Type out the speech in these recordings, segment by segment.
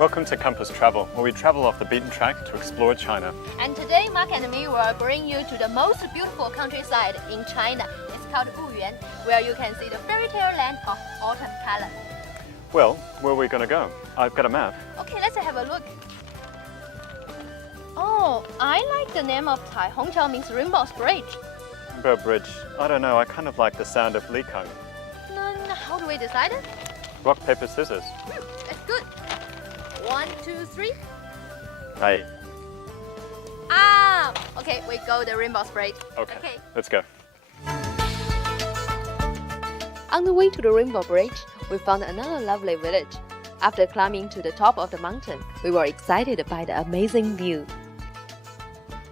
Welcome to Compass Travel, where we travel off the beaten track to explore China. And today, Mark and me will bring you to the most beautiful countryside in China. It's called Wuyuan, where you can see the fairy tale land of autumn color. Well, where are we going to go? I've got a map. Okay, let's have a look. Oh, I like the name of Tai Hongqiao, means Rainbow's Bridge. Rainbow Bridge. I don't know, I kind of like the sound of Li Kang. How do we decide it? Rock, paper, scissors. That's good. 1, 2, 3. Hey. Okay, we go the Rainbow's Bridge. Okay, let's go. On the way to the Rainbow Bridge, we found another lovely village. After climbing to the top of the mountain, we were excited by the amazing view.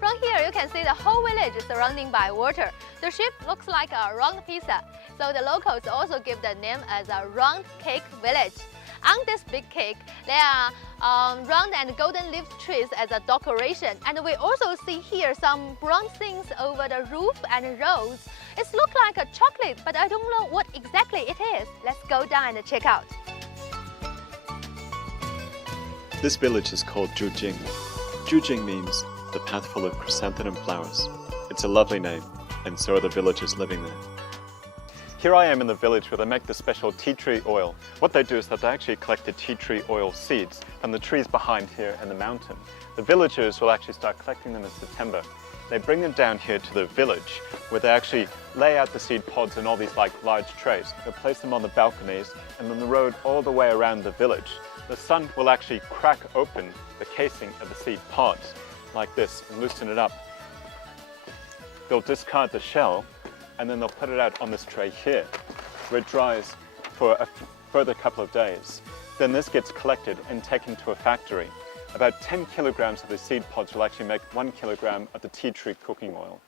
From here, you can see the whole village surrounded by water. The shape looks like a round pizza, so the locals also give the name as a round cake village. On this big cake, there are round and golden leaf trees as a decoration, and we also see here some brown things over the roof and roads. It looks like a chocolate, but I don't know what exactly it is. Let's go down and check out. This village is called Zhujing. Zhujing means the path full of chrysanthemum flowers. It's a lovely name, and so are the villagers living there. Here I am in the village where they make the special tea tree oil. What they do is that they actually collect the tea tree oil seeds from the trees behind here in the mountain. The villagers will actually start collecting them in September. They bring them down here to the village where they actually lay out the seed pods in all these large trays. They place them on the balconies and on the road all the way around the village. The sun will actually crack open the casing of the seed pods like this and loosen it up. They'll discard the shell and then they'll put it out on this tray here, where it dries for a further couple of days. Then this gets collected and taken to a factory. About 10 kilograms of the seed pods will actually make 1 kilogram of the tea tree cooking oil.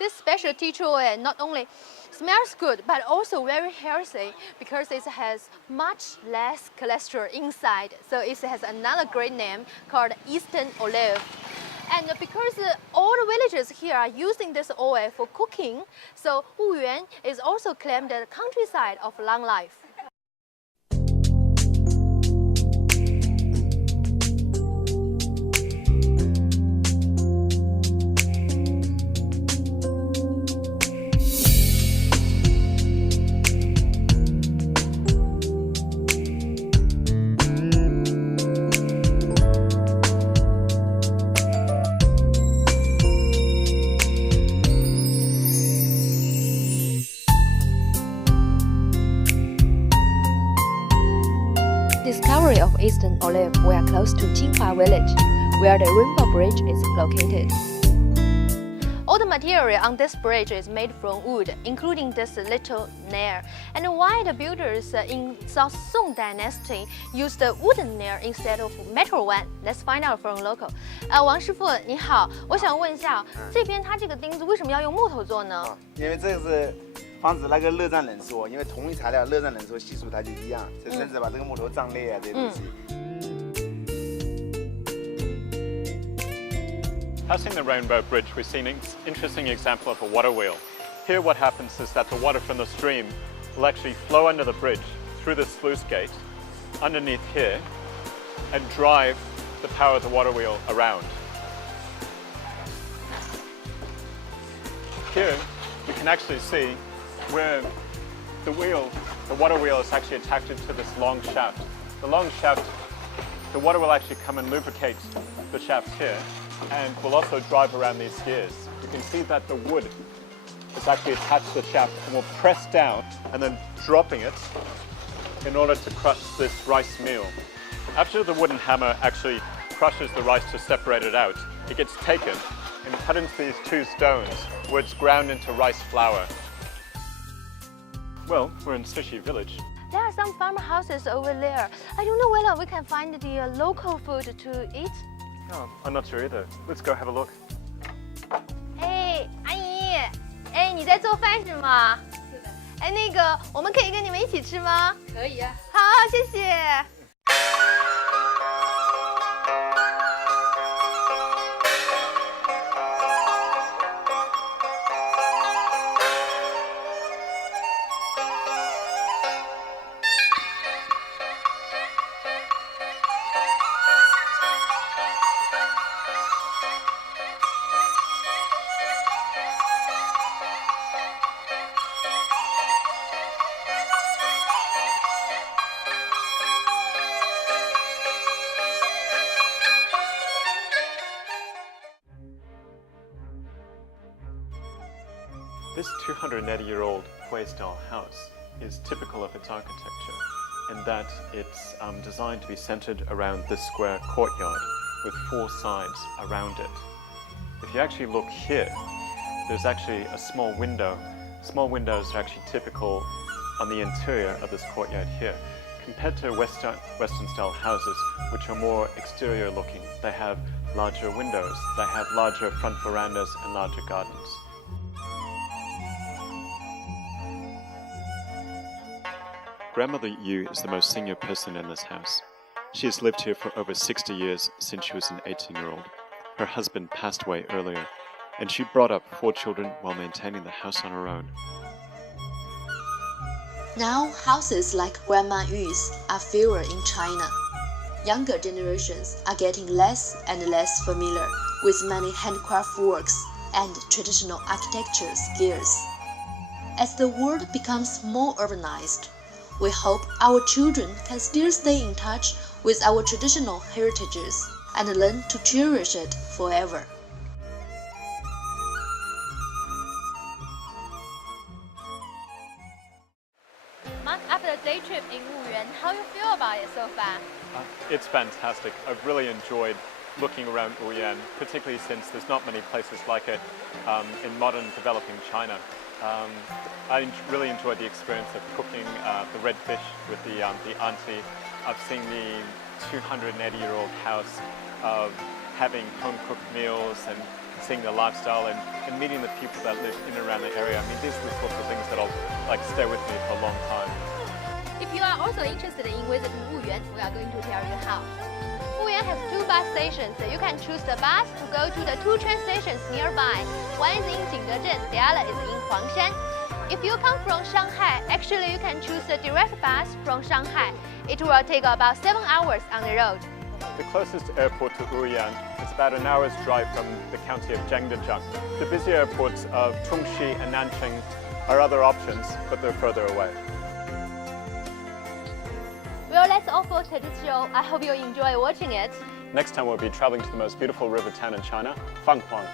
This special tea tree oil not only smells good, but also very healthy because it has much less cholesterol inside. So it has another great name called Eastern olive. And because all the villagers here are using this oil for cooking, so Wuyuan is also claimed the countryside of long life. Discovery of Eastern olive were close to Jinghua Village, where the Rainbow Bridge is located. All the material on this bridge is made from wood, including this little nail. And why the builders in South Song Dynasty used the wooden nail instead of metal one? Let's find out from local. 王师傅你好，我想问一下，这边它这个钉子为什么要用木头做呢？因为这个是防止那个热胀冷缩，因为同一材料热胀冷缩系数它就一样，甚至把这个木头胀裂啊这些东西。Passing the Rainbow Bridge, we've seen an interesting example of a water wheel. Here what happens is that the water from the stream will actually flow under the bridge through the sluice gate underneath here and drive the power of the water wheel around. Here we can actually see where the water wheel is actually attached to this long shaft. The long shaft, the water will actually come and lubricate the shaft here and will also drive around these gears. You can see that the wood is actually attached to the shaft and will press down and then dropping it in order to crush this rice meal. After the wooden hammer actually crushes the rice to separate it out, it gets taken and put into these two stones where it's ground into rice flour. Well, we're in Sushi Village. There are some farmhouses over there. I don't know whether we can find the local food to eat. Oh, I'm not sure either. Let's go have a look. 哎，阿姨，哎，你在做饭是吗？是的。哎，那个，我们可以跟你们一起吃吗？可以啊。好，谢谢。This 280-year-old Hui-style house is typical of its architecture in that it's designed to be centered around this square courtyard with 4 sides around it. If you actually look here, there's actually a small window. Small windows are actually typical on the interior of this courtyard here. Compared to Western-style houses, which are more exterior looking, they have larger windows, they have larger front verandas and larger gardens. Grandmother Yu is the most senior person in this house. She has lived here for over 60 years since she was an 18-year-old. Her husband passed away earlier, and she brought up 4 children while maintaining the house on her own. Now, houses like Grandma Yu's are fewer in China. Younger generations are getting less and less familiar with many handcraft works and traditional architecture skills. As the world becomes more urbanized, we hope our children can still stay in touch with our traditional heritages and learn to cherish it forever. Mark, after the day trip in Wuyuan, how you feel about it so far? It's fantastic. I've really enjoyed looking around Wuyuan, particularly since there's not many places like it in modern developing China. I really enjoyed the experience of cooking the red fish with the auntie. I've seen the 280-year-old house, having home-cooked meals and seeing the lifestyle and meeting the people that live in and around the area. I mean, these are the sorts of things that'll stay with me for a long time. If you are also interested in visiting Wuyuan, we are going to tell you how. Wuyuan has 2 bus stations. You can choose the bus to go to the 2 train stations nearby. One is in Jingdezhen, the other is in Huangshan. If you come from Shanghai, actually you can choose the direct bus from Shanghai. It will take about 7 hours on the road. The closest airport to Wuyuan is about an hour's drive from the county of Jiangdezhen. The busy airports of Chongqing and Nanjing are other options, but they're further away. Well, that's all for today's show. I hope you enjoy watching it. Next time we'll be traveling to the most beautiful river town in China, Fanghuang.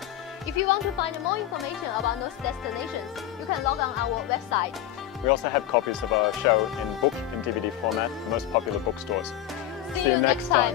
If you want to find more information about those destinations, you can log on our website. We also have copies of our show in book and DVD format in most popular bookstores. See you next time.